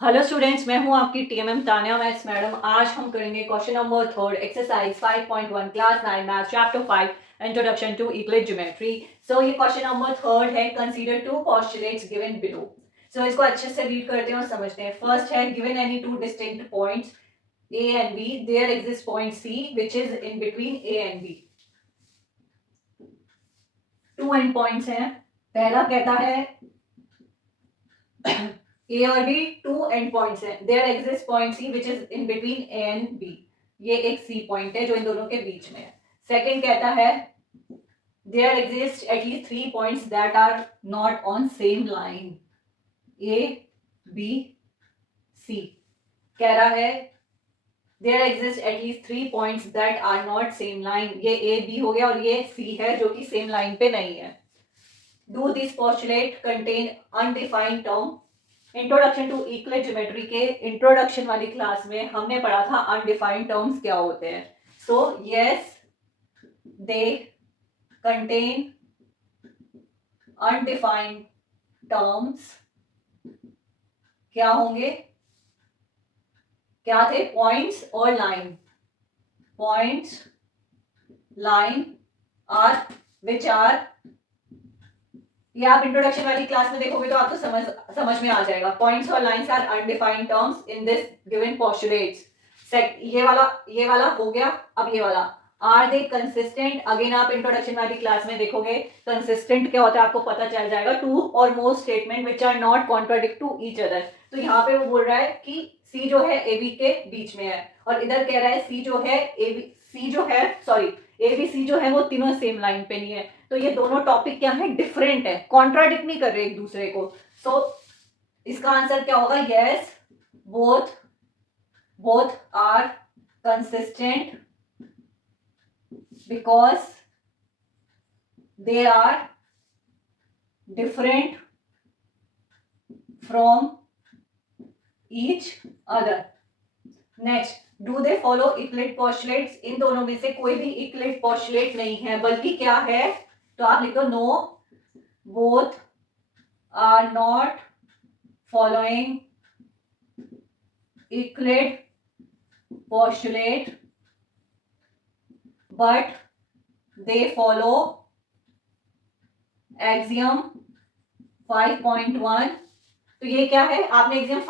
Hello students, मैं हूं आपकी टीएमएम तानिया मैथ्स मैडम। आज हम करेंगे question number 3 exercise 5.1 class 9 math chapter 5 introduction to Euclid geometry. So ये क्वेश्चन नंबर 3 है, consider two postulates given below. So इसको अच्छे से रीड करते हैं और समझते हैं। फर्स्ट है, given any two distinct points A and B, there exist point C which is in between A and B. Two end points हैं। पहला कहता है ए और बी टू एंड पॉइंट्स हैं। There exist point C which is in between A and B. ये एक C point है जो इन दोनों के बीच में है। सेकंड कहता है there exist at least 3 points that are not on same line A B C. कह रहा है there exist at least 3 points that are not same line. ये ए बी हो गया और ये सी है जो कि सेम लाइन पे नहीं है। Do this postulate contain undefined term. Introduction to Euclid geometry के इंट्रोडक्शन वाली क्लास में हमने पढ़ा था अनडिफाइंड टर्म्स क्या होते हैं। So yes, they contain undefined terms. क्या होंगे, क्या थे? पॉइंट्स और line. Points, line are which are, ये आप इंट्रोडक्शन वाली क्लास में देखोगे तो आपको समझ में आ जाएगा। पॉइंट्स और lines are undefined terms in this given postulates. ये वाला हो गया। अब ये वाला, आर दे कंसिस्टेंट? अगेन आप इंट्रोडक्शन वाली क्लास में देखोगे कंसिस्टेंट क्या होता है, आपको पता चल जाएगा। Two or more statement which are not contradict to each other. तो यहाँ पे वो बोल रहा है कि सी जो है ए बी के बीच में है, और इधर कह रहा है सी जो है ए बी सी जो है वो तीनों सेम लाइन पे नहीं है। तो ये दोनों टॉपिक क्या है? डिफरेंट है, कॉन्ट्राडिक्ट नहीं कर रहे एक दूसरे को। सो इसका आंसर क्या होगा? Yes, both are consistent because they are different from each other. Next, do they follow Euclid postulates? इन दोनों में से कोई भी यूक्लिड पोस्टुलेट नहीं है, बल्कि क्या है? तो आप लिख दो no, both are not following Euclid postulate but they follow axiom 5.1। तो ये क्या है? आपने एग्जाम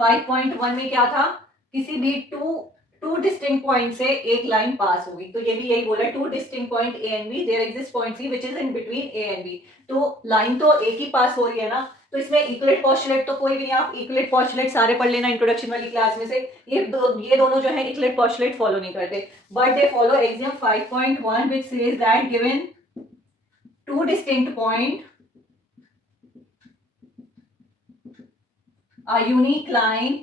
5.1 में क्या था? किसी भी टू डिस्टिंक्ट पॉइंट से एक लाइन पास होगी। तो ये भी यही बोला, two distinct point A and B, there exist point C which is in between A and B. तो लाइन तो एक ही पास हो रही है ना, तो इसमें यूक्लिड पोस्टुलेट तो कोई भी नहीं। आप यूक्लिड पोस्टुलेट सारे पढ़ लेना इंट्रोडक्शन वाली क्लास में से। ये दोनों जो है यूक्लिड पोस्टुलेट फॉलो नहीं करते, but they follow exam 5.1 which says that given to distinct point, a unique line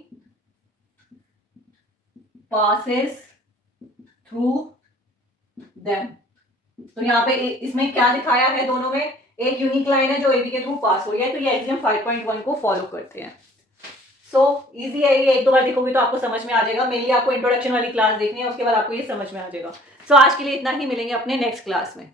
passes through them। तो यहाँ पे इसमें क्या दिखाया है? दोनों में एक यूनिक लाइन है जो ए बी के थ्रू पास हो रही है। तो ये एग्जाम 5.1 को फॉलो करते हैं। सो इजी है ये, एक दो बार देखोगे तो आपको समझ में आ जाएगा। मेनली आपको इंट्रोडक्शन वाली क्लास देखनी है, उसके बाद आपको ये समझ में आ जाएगा। सो आज के लिए इतना ही, मिलेंगे अपने नेक्स्ट क्लास में।